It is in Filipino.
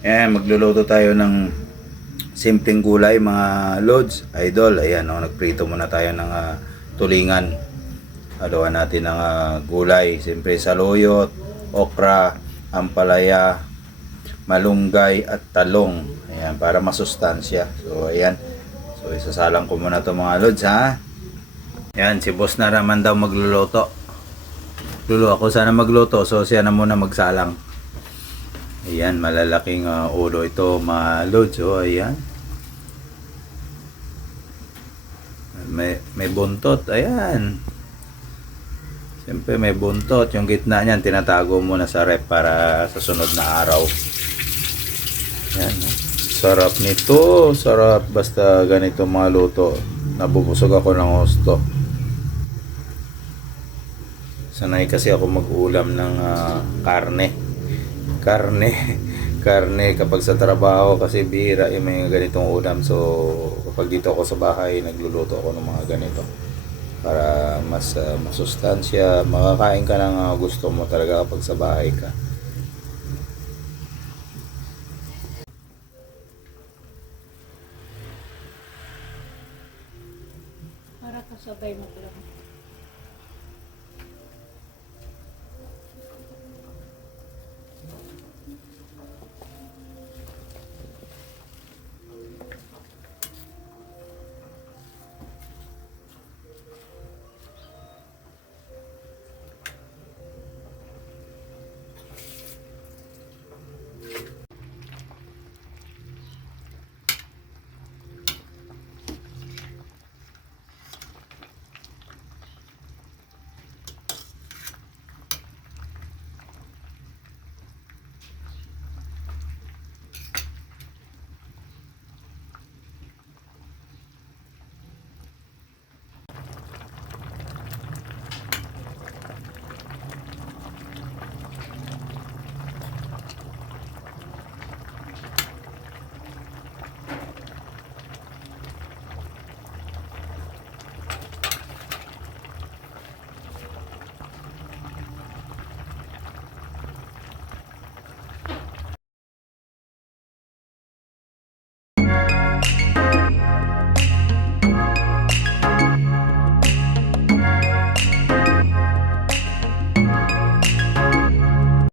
Ayan, magluluto tayo ng simpleng gulay mga lods, idol. Ayan, nagprito muna tayo ng tulingan. Haluan natin ng gulay. Siyempre saluyot, okra, ampalaya, malunggay at talong. Ayan, para masustansya. So, ayan. So, isasalang ko muna to mga lods, ha. Ayan, si boss na naman daw magluluto. Lulo ako sana magluto, so siya na muna magsalang. Ayan, malalaking ulo ito mga lods. So, ayan. May buntot. Ayan. Siyempre may buntot. Yung gitna niyan, tinatago muna sa rep para sa sunod na araw. Ayan. Sarap nito. Sarap basta ganito mga luto. Nabubusog ako ng gusto. Sanay kasi ako mag-ulam ng karne. Karne kapag sa trabaho kasi bihira yung mga ganitong ulam. So kapag dito ako sa bahay, nagluluto ako ng mga ganito para mas masustansya, makakain ka ng gusto mo talaga kapag sa bahay ka. Para kasabay mo